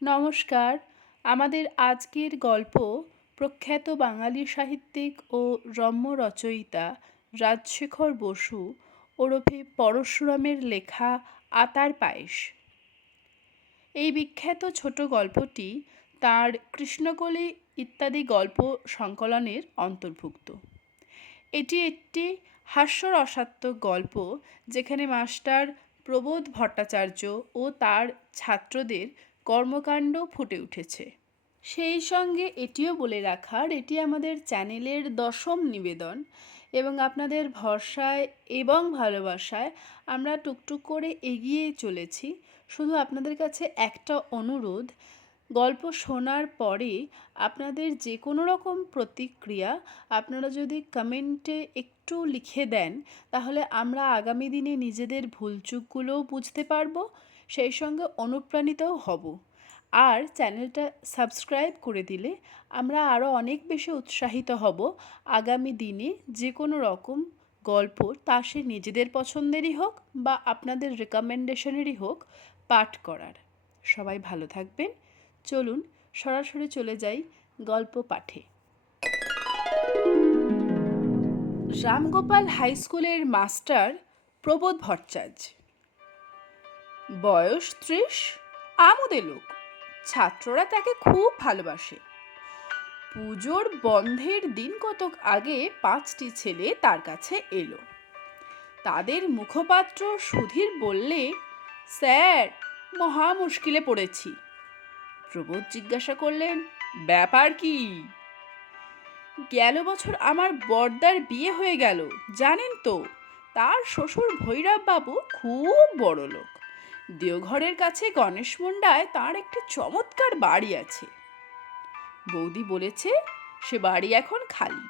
নমস্কার। আমাদের আজকের গল্প প্রখ্যাত বাঙালি সাহিত্যিক ও রম্য রচয়িতা রাজশেখর বসু ওরফে পরশুরামের লেখা আতার পায়েস। এই বিখ্যাত ছোট গল্পটি তাঁর কৃষ্ণকলি ইত্যাদি গল্প সংকলনের অন্তর্ভুক্ত। এটি একটি হাস্যরসাত্মক গল্প যেখানে মাস্টার প্রবোধ ভট্টাচার্য ও তার ছাত্রদের কর্মকাণ্ড ফুটে উঠেছে। সেই সঙ্গে এটিও বলে রাখার এটি আমাদের চ্যানেলের ১০ম নিবেদন এবং আপনাদের ভরসায় এবং ভালোবাসায় আমরা টুকটুক করে এগিয়ে চলেছি। শুধু আপনাদের কাছে একটা অনুরোধ, গল্প শোনার পরে আপনাদের যে কোনো রকম প্রতিক্রিয়া আপনারা যদি কমেন্টে একটু লিখে দেন, তাহলে আমরা আগামী দিনে নিজেদের ভুলচুকগুলোও বুঝতে পারবো, সেই সঙ্গে অনুপ্রাণিতও হব। আর চ্যানেলটা সাবস্ক্রাইব করে দিলে আমরা আরও অনেক বেশি উৎসাহিত হব আগামী দিনে যে কোনো রকম গল্প, তা সে নিজেদের পছন্দেরই হোক বা আপনাদের রেকমেন্ডেশনেরই হোক, পাঠ করার। সবাই ভালো থাকবেন। চলুন সরাসরি চলে যাই গল্প পাঠে। রামগোপাল হাই স্কুলের মাস্টার প্রবোধ ভট্টাচার্য, বয়স ৩০, আমোদে লোক। ছাত্ররা তাকে খুব ভালোবাসে। পুজোর বন্ধের দিন কতক আগে ৫টি ছেলে তার কাছে এলো। তাদের মুখপাত্র সুধীর বললে, স্যার, মহা মুশকিলে পড়েছি। প্রবোধ জিজ্ঞাসা করলেন, ব্যাপার কি? গেল বছর আমার বড়দার বিয়ে হয়ে গেল, জানেন তো। তার শ্বশুর ভৈরব বাবু খুব বড় লোক। দেওঘরের কাছে গণেশ মুন্ডায় তাঁর একটি চমৎকার বাড়ি আছে। বৌদি বলেছে সে বাড়ি এখন খালি।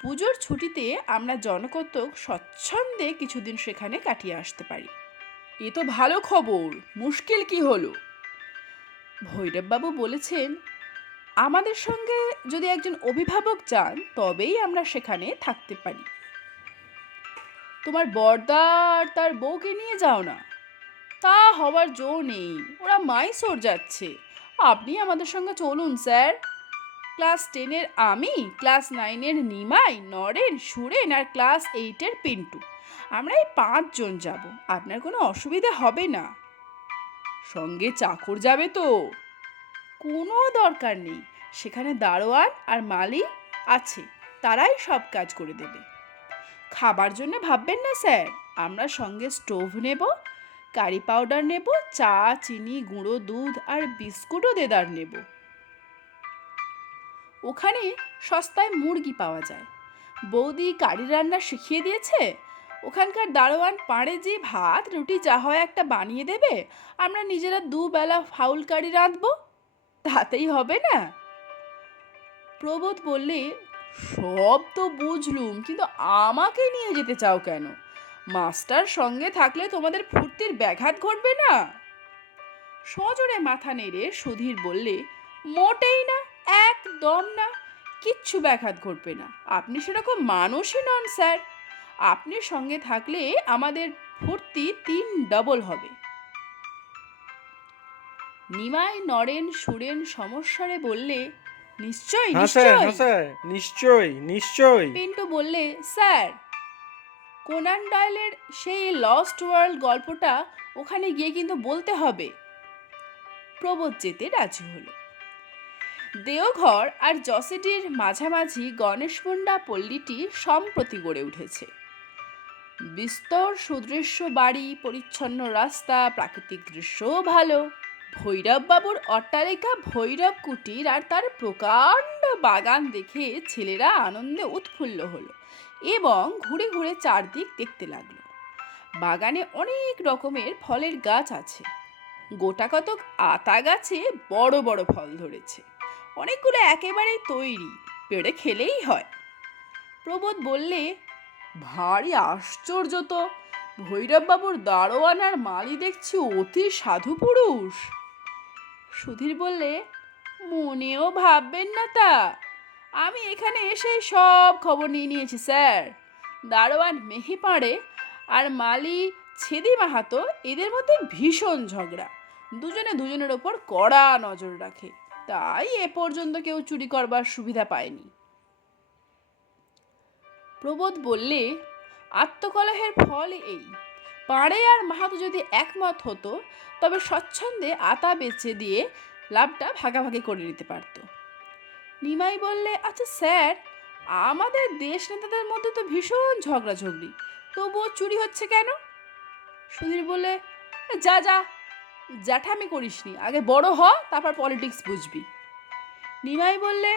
পুজোর ছুটিতে আমরা জনকতক স্বচ্ছন্দে কিছুদিন সেখানে কাটিয়ে আসতে পারি। এ তো ভালো খবর, মুশকিল কি হলো? ভৈরববাবু বলেছেন, আমাদের সঙ্গে যদি একজন অভিভাবক যান তবেই আমরা সেখানে থাকতে পারি। তোমার বড়দার তার বউকে নিয়ে যাও না। তা হবার জো নেই, ওরা মাইসোর যাচ্ছে। আপনি আমাদের সঙ্গে চলুন স্যার। ক্লাস 10-এর আমি, ক্লাস 9-এর নিমাই, নরেন, সুরেন আর ক্লাস 8-এর পিন্টু, আমরা এই 5 জন যাব। আপনার কোনো অসুবিধা হবে না। সঙ্গে চাকর যাবে তো? কোনো দরকার নেই, সেখানে দারোয়ান আর মালি আছে, তারাই সব কাজ করে দেবে। খাবার জন্য ভাববেন না স্যার, আমরা সঙ্গে স্টোভ নেব, কারি পাউডার নেব, চা, চিনি, গুঁড়ো দুধ আর বিস্কুটও দেদার নেব। ওখানে সস্তায় মুরগি পাওয়া যায়। বৌদি কারি রান্না শিখিয়ে দিয়েছে। ওখানকার দারোয়ান পাড়ে যে ভাত, রুটি যা হয় একটা বানিয়ে দেবে, আমরা নিজেরা দুবেলা ফাউল কারি রাঁধবো, তাতেই হবে না? প্রবোধ বললে, সব তো বুঝলুম, কিন্তু আমাকে নিয়ে যেতে চাও কেন? মাস্টার সঙ্গে থাকলে তোমাদের ফুর্তির ব্যাঘাত ঘটবে না? সজোরে মাথা নেড়ে সুধীর বললে, মোটেই না, একদম না, কিচ্ছু ব্যাঘাত ঘটবে না। আপনি সেরকম মানুষই নন স্যার। আপনি সঙ্গে থাকলে আমাদের ফুর্তি 3 ডবল হবে। নিমাই, নরেন, সুরেন সমস্যারে বললে, নিশ্চয় নিশ্চয় নিশ্চয়। পিন্টু বললে, স্যার, কোনান ডয়েলের সেই লস্ট ওয়ার্ল্ড গল্পটা ওখানে গিয়ে কিন্তু বলতে হবে। প্রবোধ যেতে রাজি হলো। দেওঘর আর জসিডির মাঝামাঝি গণেশমুন্ডা পল্লীটি সম্প্রতি গড়ে উঠেছে। বিস্তর সুদৃশ্য বাড়ি, পরিচ্ছন্ন রাস্তা, প্রাকৃতিক দৃশ্যও ভালো। ভৈরববাবুর অট্টালিকা ভৈরব কুটির আর তার প্রকাণ্ড বাগান দেখে ছেলেরা আনন্দে উৎফুল্ল হলো এবং ঘুরে ঘুরে চারদিক দেখতে লাগলো। বাগানে অনেক রকমের ফলের গাছ আছে। গোটা কতক আতা গাছে বড় বড় ফল ধরেছে। অনেকগুলো একেবারেই তৈরি, পেড়ে খেলেই হয়। প্রবোধ বললে, ভারী আশ্চর্য তো, ভৈরববাবুর দারোয়ান আর মালি দেখছি অতি সাধু পুরুষ। সুধীর বললে, মনেও ভাববেন না তা। আমি এখানে এসে সব খবর নিয়ে নিয়েছি স্যার। দারোয়ান মেহিপাড়ে আর মালি ছেদি মাহাতো, এদের মধ্যে ভীষণ ঝগড়া। দুজনে দুজনের ওপর কড়া নজর রাখে, তাই এ পর্যন্ত কেউ চুরি করবার সুবিধা পায়নি। প্রবোধ বললে, আত্মকলহের ফল এই, পাড়ে আর মাহাতো যদি একমত হতো তবে স্বচ্ছন্দে আতা বেচে দিয়ে লাভটা ভাগাভাগি করে নিতে পারত। নিমাই বললে, আচ্ছা স্যার, আমাদের দেশ নেতাদের মধ্যে তো ভীষণ ঝগড়াঝগড়ি, তবুও চুরি হচ্ছে কেন? সুধীর বলে, যা যা, জ্যাঠামি করিসনি, আগে বড় হ, তারপর পলিটিক্স বুঝবি। নিমাই বললে,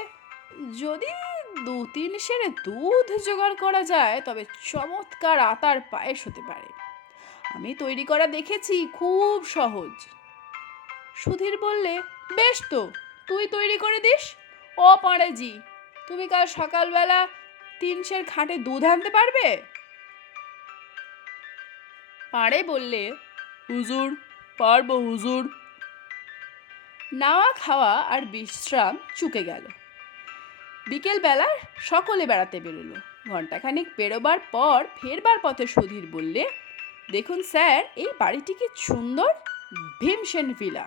যদি 2-3 সেরে দুধ জোগাড় করা যায় তবে চমৎকার আতার পায়েস হতে পারে, আমি তৈরি করা দেখেছি, খুব সহজ। সুধীর বললে, বেশ তো, তুই তৈরি করে দিস। ও পাড়েজি, তুমি কাল সকালবেলা 3 সের খাঁটে দুধ আনতে পারবে? পাড়ে বললে, হুজুর, পারবো হুজুর। নাওয়া খাওয়া আর বিশ্রাম চুকে গেল। বিকেলবেলা সকলে বেড়াতে বেরোলো। ঘণ্টাখানিক বেরোবার পর ফেরবার পথে সুধীর বললে, দেখুন স্যার, এই বাড়িটি কি সুন্দর, ভীমসেন ভিলা।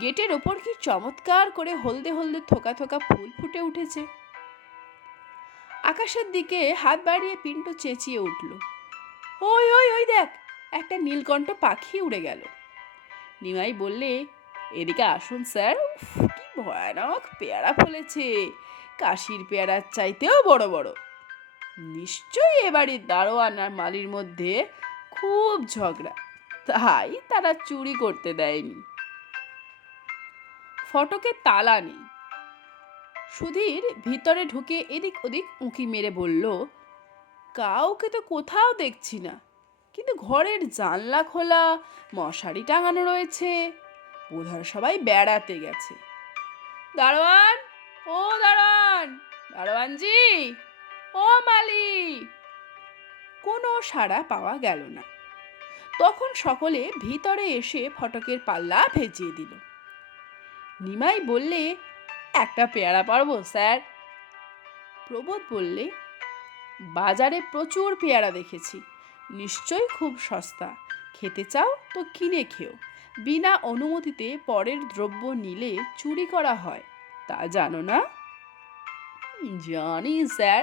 গেটের ওপর কি চমৎকার করে হলদে হলদে থোকা থোকা ফুল ফুটে উঠেছে। আকাশের দিকে হাত বাড়িয়ে পিন্টু চেঁচিয়ে উঠল, ওই ওই ওই দেখ, একটা নীলকণ্ঠ পাখি উড়ে গেল। নিমাই বললে, এদিকে আসুন স্যার, কি ভয়ানক পেয়ারা ফলেছে, কাশির পেয়ারার চাইতেও বড় বড়। নিশ্চয়ই এ বাড়ির দারোয়ান আর মালির মধ্যে খুব ঝগড়া, তাই তারা চুরি করতে দেয়নি। ফটকে তালা নেই। সুধীর ভিতরে ঢুকে এদিক ওদিক উঁকি মেরে বলল, কাউকে তো কোথাও দেখছি না, কিন্তু ঘরের জানলা খোলা, মশারি টাঙানো রয়েছে, বোধহয় সবাই বেড়াতে গেছে। দারোয়ান, ও দারোয়ান, দারোয়ানজি, ও মালি। কোনো সাড়া পাওয়া গেল না। তখন সকলে ভিতরে এসে ফটকের পাল্লা ভেজিয়ে দিল। নিমাই বললে, একটা পেয়ারা পারবো স্যার? প্রবোধ বললে, বাজারে প্রচুর পেয়ারা দেখেছি, নিশ্চয়ই খুব সস্তা, খেতে চাও তো কিনে খেও, বিনা অনুমতিতে পরের দ্রব্য নিলে চুরি করা হয়, তা জানো না? জানি স্যার,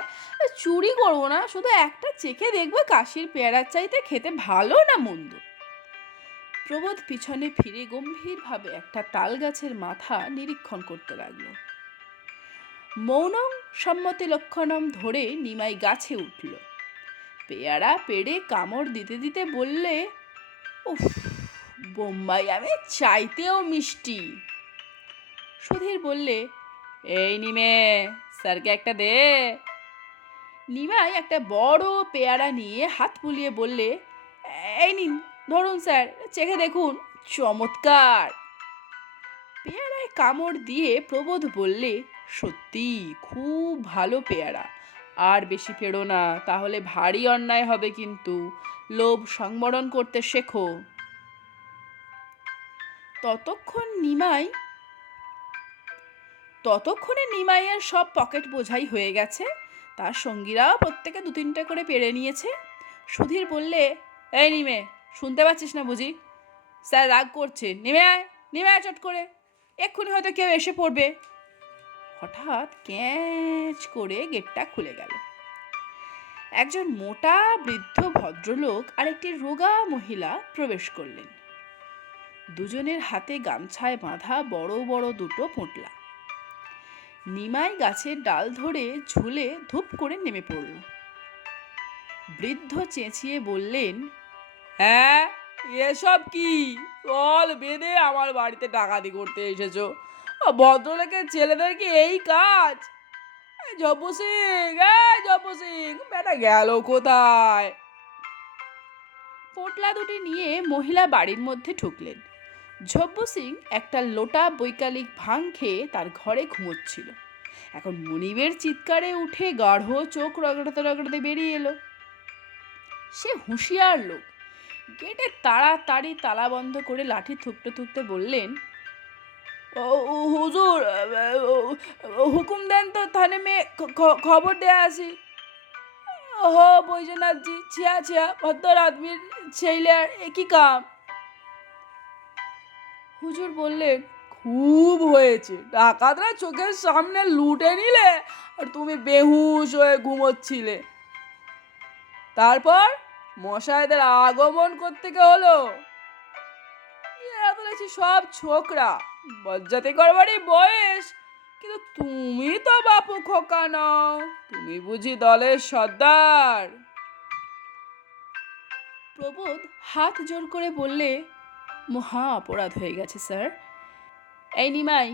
চুরি করবো না, শুধু একটা চেখে দেখবো কাশির পেয়ারার চাইতে খেতে ভালো না মন্দ। প্রবোধ পিছনে ফিরে গম্ভীরভাবে একটা তাল গাছের মাথা নিরীক্ষণ করতে লাগলো। মৌনম সম্মতি লক্ষণম ধরে নিমাই গাছে উঠল। পেয়ারা পেড়ে কামড় দিতে দিতে বললে, উফ, বোম্বাই আমি চাইতেও মিষ্টি। সুধীর বললে, এই নিমে, স্যারকে একটা দে। নিমাই একটা বড় পেয়ারা নিয়ে হাত বুলিয়ে বললে, এই নিন, ধরুন স্যার, চেখে দেখুন, চমৎকার। পেয়ারায় কামড় দিয়ে প্রবোধ বললে, সত্যি খুব ভালো পেয়ারা, আর বেশি পেড়ো না, তাহলে ভারী অন্যায় হবে, কিন্তু লোভ সংবরণ করতে শেখো। ততক্ষণে নিমাইয়ের সব পকেট বোঝাই হয়ে গেছে, তার সঙ্গীরাও প্রত্যেকে 2-3টে করে পেড়ে নিয়েছে। সুধীর বললে, এই নিমে, শুনতে পাচ্ছিস না বুঝি? স্যার রাগ করছে, নেমে আয়, নেমে আয় চট করে, এক্ষুনি হয়তো কেউ এসে পড়বে। হঠাৎ ক্যাঁচ করে গেটটা খুলে গেল। একজন মোটা বৃদ্ধ ভদ্রলোক আর একটি রোগা মহিলা প্রবেশ করলেন। দুজনের হাতে গামছায় বাঁধা বড় বড় দুটো পোঁটলা। নিমাই গাছের ডাল ধরে ঝুলে ধূপ করে নেমে পড়ল। বৃদ্ধ চেঁচিয়ে বললেন, হ্যাঁ, এসব কি? চল বেঁধে আমার বাড়িতে ডাকাতি করতে এসেছো? ভদ্রলোকের ছেলেদের কি এই কাজ? জব্বু সিং, জব্বু সিং, বেটা গেল কোথায়? পোটলা দুটি নিয়ে মহিলা বাড়ির মধ্যে ঢুকলেন। ঝব্বু সিং একটা লোটা বৈকালিক ভাং খেয়ে তার ঘরে ঘুমোচ্ছিল। এখন মনিবের চিৎকারে উঠে গাঢ় চোখ রগড়াতে রগড়াতে বেরিয়ে এলো। সে হুঁশিয়ার লোক। গেটে তাড়াতাড়ি তালা বন্ধ করে লাঠি থুকতে থুকতে বললেন, হুজুর, হুকুম দেন তো, থানে মেয়ে খবর দেয়া আসি। हो बैजनाथ जी, छिया भद्दर आदमी छैले एक ही काम। হুজুর বললেন, খুব হয়েছে, ডাকাতরা চোখের সামনে লুটে নিলে আর তুমি বেহুশ হয়ে ঘুমোচ্ছিলে। তারপর মশাইদের আগমন কোত্থেকে হলো? এরা তো দেখছি সব ছোকরা, বজ্জাতি করবারই বয়স, কিন্তু তুমি তো বাপু খোকা নও, তুমি বুঝি দলের সর্দার? প্রবোধ হাত জোর করে বললে, মহা অপরাধ হয়ে গেছে স্যার। এই নিমাই,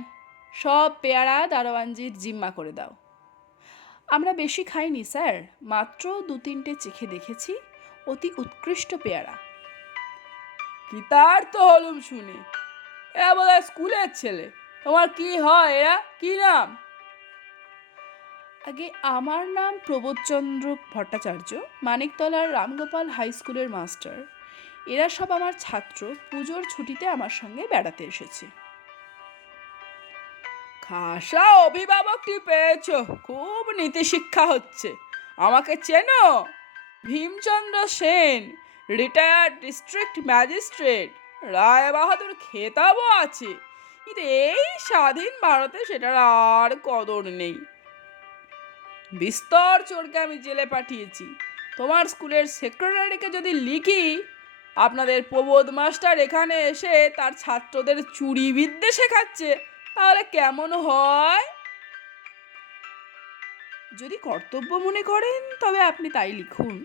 সব পেয়ারা দারোয়ানজির জিম্মা করে দাও। আমরা বেশি খাইনি স্যার, মাত্র 2-3টে চেখে দেখেছি, অতি উৎকৃষ্ট পেয়ারা। কি তার তো হলুম শুনে, এরা বোধহয় স্কুলের ছেলে। তোমার কি হয়, এরা কি নাম? আগে আমার নাম প্রবোধচন্দ্র ভট্টাচার্য, মানিকতলার রামগোপাল হাই স্কুলের মাস্টার। এরা সব আমার ছাত্র, পুজোর ছুটিতে আমার সঙ্গে বেড়াতে এসেছে। খাসা অভিভাবকটি পেয়েছ, খুব নীতি শিক্ষা হচ্ছে। আমাকে চেনো? Bhimchandra Sen, retired district magistrate, Rai Bahadur খেতাবও আছে, কিন্তু এই স্বাধীন ভারতে সেটার আর কদর নেই। বিস্তর চোরকে আমি জেলে পাঠিয়েছি। তোমার স্কুলের সেক্রেটারিকে যদি লিখি আপনাদের প্রবোধ মাস্টার এখানে এসে তার ছাত্রদের চুরি বিদ্যে শেখাচ্ছে, তাহলে কেমন হয়? যদি কর্তব্য মনে করেন তবে আপনি তাই লিখুন,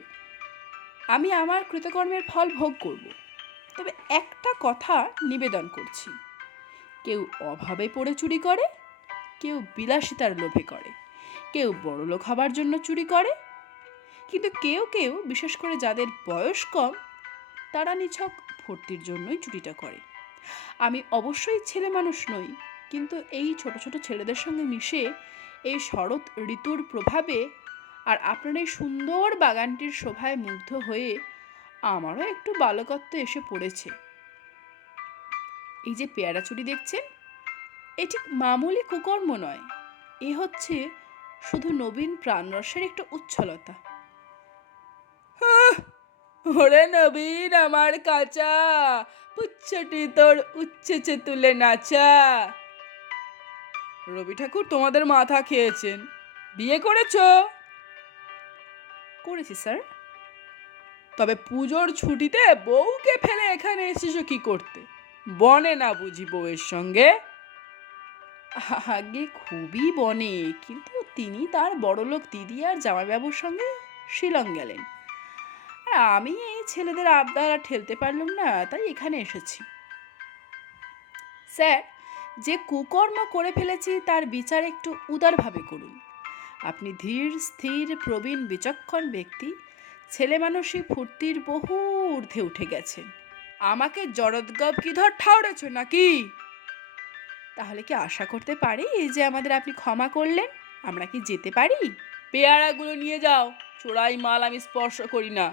আমি আমার কৃতকর্মের ফল ভোগ করব। তবে একটা কথা নিবেদন করছি, কেউ অভাবে পড়ে চুরি করে, কেউ বিলাসিতার লোভে করে, কেউ বড়লোক হবার জন্য চুরি করে, কিন্তু কেউ কেউ, বিশেষ করে যাদের বয়স কম, তারা নিছক ফুর্তির জন্যই চুরিটা করে। আমি অবশ্যই ছেলে মানুষ নই, কিন্তু এই ছোট ছোট ছেলেদের সঙ্গে মিশে এই শরৎ ঋতুর প্রভাবে আর আপনার এই সুন্দর বাগানটির শোভায় মুগ্ধ হয়ে আমারও একটু বালকত্ব এসে পড়েছে। এই যে পেয়ারা চুরি দেখছেন, এ ঠিক মামুলি কুকর্ম নয়, এ হচ্ছে শুধু নবীন প্রাণরসের একটু উচ্ছলতা। ওরে নবীন আমার কাঁচা, পুচ্ছটি তোর উচ্ছেছে তুলে নাচা। রবি ঠাকুর তোমাদের মাথা খেয়েছেন। বিয়ে করেছো? করেছি স্যার। তবে পুজোর ছুটিতে বউকে ফেলে এখানে এসেছো কি করতে? বনে না বুঝি বউয়ের সঙ্গে? আগে খুবই বনে, কিন্তু তিনি তার বড়লোক দিদি আর জামাইবাবুর সঙ্গে শিলং গেলেন। আর আমি এই ছেলেদের আবদার আর ঠেলতে পারলাম না, তাই এখানে এসেছি। স্যার, যে কুকর্ম করে ফেলেছি তার বিচার একটু উদারভাবে করুন। আপনি ধীর স্থির প্রবীণ বিচক্ষণ ব্যক্তি, ছেলে মানুষই ফুর্তির বহু ঊর্ধ্বে উঠে গেছেন। আমাকে জরদগব কি ধর ঠাউরেছ নাকি? তাহলে কি আশা করতে পারি যে আমাদের আপনি ক্ষমা করলেন? আমরা কি যেতে পারি? পেয়ারাগুলো নিয়ে যাও, চোরাই মাল আমি স্পর্শ করি না।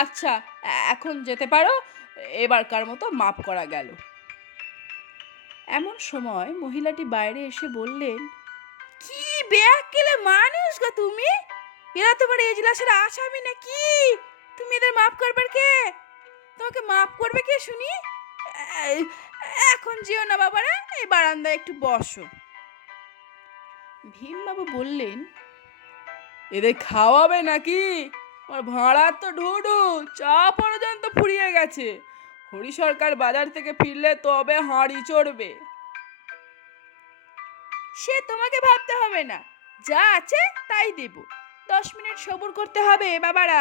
আচ্ছা, এখন যেতে পারো, এবারকার মতো মাপ করা গেল। এমন সময় মহিলাটি বাইরে এসে বললেন, কি বেয়াক্কেলে মানুষ গো তুমি! এরা তোমার এজলাসের আসামি নাকি? তুমি এদের মাপ করবার কে? তোমাকে মাপ করবে কে শুনি? এখন যেও না বাবারা, এই বারান্দায় একটু বসো। ভীমবাবু বললেন, এদের খাওয়াবে নাকি? আমার ভাড়ার তো ঢুঢু, চা পর্যন্ত ফুরিয়ে গেছে। হরি সরকার বাজার থেকে ফিরলে তবে হাঁড়ি চড়বে। সে তোমাকে ভাবতে হবে না, যা আছে তাই দেব। 10 মিনিট সবুর করতে হবে বাবারা।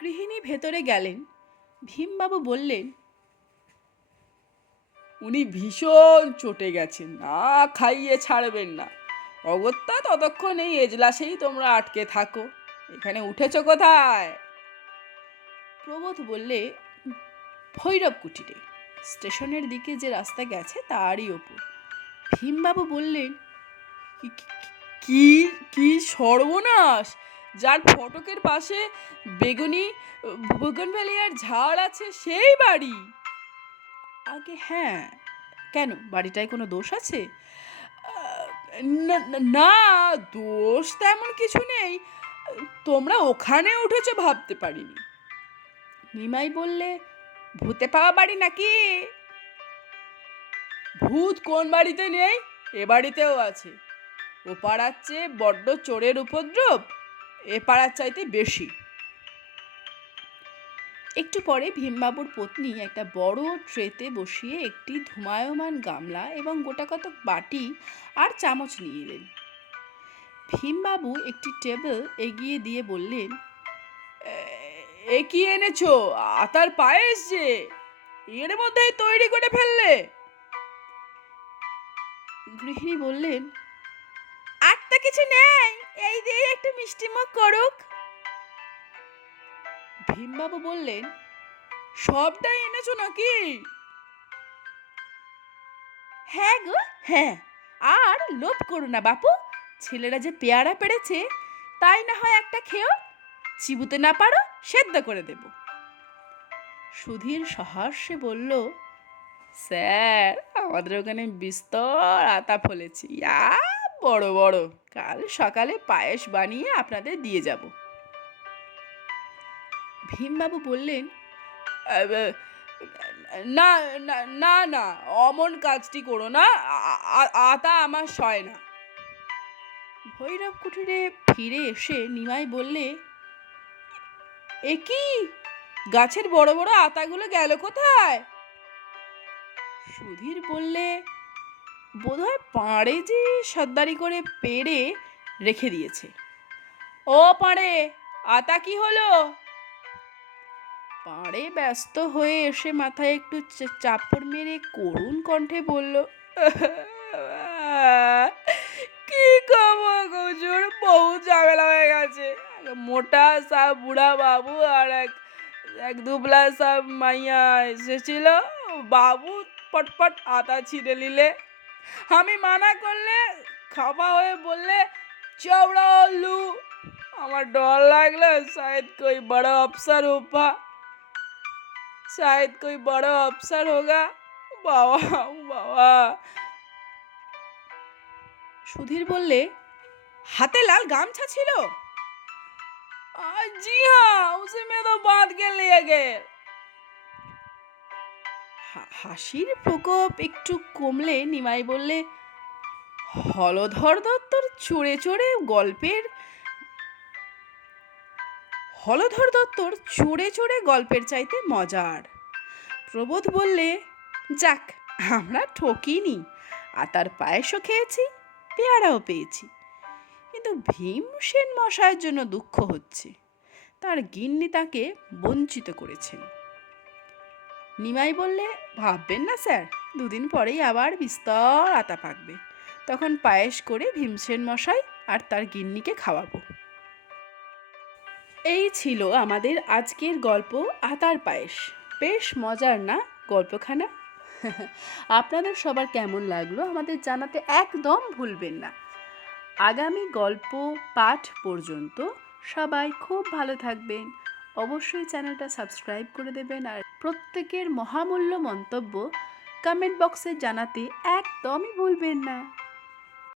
গৃহিণী ভেতরে গেলেন। ভীমবাবু বললেন, উনি ভীষণ চটে গেছেন, না খাইয়ে ছাড়বেন না। অগত্যা ততক্ষণ এই এজলাসেই তোমরা আটকে থাকো। এখানে উঠেছো কোথায়? প্রবোধ বললে, ভৈরব কুটিরে, স্টেশনের দিকে যে রাস্তা গেছে তারই ওপর। ভীমবাবু বললেন, কি কি সর্বনাশ! যার ফটকের পাশে বেগুনি বোগনভেলিয়ার ঝাড় আছে সেই বাড়ি? আগে হ্যাঁ, কেন, বাড়িটায় কোনো দোষ আছে? না, দোষ তেমন কিছু নেই, তোমরা ওখানে উঠেছো ভাবতে পারিনি। নিমাই বললে, ভূতে পাওয়া বাড়ি নাকি? ভূত কোন বাড়িতে নেই, এ বাড়িতেও আছে। ও পাড়ার চেয়ে বড্ড চোরের উপদ্রব এ পাড়ার চাইতে বেশি। একটু পরে ভীমবাবুর পত্নী একটা বড় ট্রেতে বসিয়ে একটি ধূমায়মান গামলা এবং গোটাকতক বাটি আর চামচ নিয়ে এলেন। ভীমবাবু একটি টেবিল এগিয়ে দিয়ে বললেন, এ কি এনেছো? আতার পায়েস যে, এর মধ্যেই তৈরি করে ফেললে? গৃহিণী বললেন, আর তো কিছু নেই, এই দিয়ে একটু মিষ্টিমুখ করুক। ভীমবাবু বললেন, সবটাই এনেছো নাকি? হ্যাঁ গো হ্যাঁ, আর লোভ করো না বাপু, ছেলেরা যে পেয়ারা পেড়েছে, তাই না হয় একটা খেও, চিবুতে না পারো সেদ্ধ করে দেব। সুধীর সহাস্যে বলল, স্যার, আমাদের ওখানে বিস্তর আতা ফলেছি, বড় বড়, কাল সকালে পায়েস বানিয়ে আপনাদের দিয়ে যাব। ভীমবাবু বললেন, না না না না, অমন কাজটি করো না, আতা আমার সয় না। ভৈরব কুঠিরে ফিরে এসে নিমাই বললে, এ কি, গাছের বড় বড় আতাগুলো গেল কোথায়? সুধীর বললে, বোধহয় পাড়ে যে সর্দারি করে পেড়ে রেখে দিয়েছে। ও পাড়ে, আতা কি হলো? পাড়ে ব্যস্ত হয়ে এসে মাথায় একটু চাপড় মেরে করুণ কণ্ঠে বলল, কি খাবো হুজুর, বহু ঝামেলা হয়ে গেছে। মোটা সব বুড়া বাবু আর এক দুবলা সব মাইয়া এসেছিল। বাবু পটপট আতা ছিঁড়ে নিলে, আমি মানা করলে খাপা হয়ে বললে, চওড়া আলু। আমার डर লাগলো, शायद कोई बड़ा अफसर होगा, शायद कोई बड़ा अफसर होगा। বাবা বাবা। সুধীর বললে, হাতে লাল গামছা ছিল? জি हाँ, उसी में तो बांध के लिए गए। হাসির প্রকোপ একটু কমলে নিমাই বললে, হলধর দত্তর চড়ে চড়ে গল্পের চাইতে মজার। প্রবোধ বললে, যাক, আমরা ঠকিনি, আতার পায়েসও খেয়েছি, পেয়ারাও পেয়েছি, কিন্তু ভীমসেন মশাইয়ের জন্য দুঃখ হচ্ছে, তার গিন্নি তাকে বঞ্চিত করেছেন। নিমাই বললে, ভাববেন না স্যার, দুদিন পরেই আবার বিস্তর আতা পাকবে, তখন পায়েস করে ভীমসেন মশাই আর তার গিন্নিকে খাওয়াবো। এই ছিল আমাদের আজকের গল্প, আতার পায়েস। বেশ মজার না গল্পখানা? আপনাদের সবার কেমন লাগলো আমাদের জানাতে একদম ভুলবেন না। আগামী গল্প পাঠ পর্যন্ত সবাই খুব ভালো থাকবেন। অবশ্যই চ্যানেলটা সাবস্ক্রাইব করে দেবেন, আর প্রত্যেকের মহামূল্য মন্তব্য কমেন্ট বক্সে জানাতে একদমই ভুলবেন না।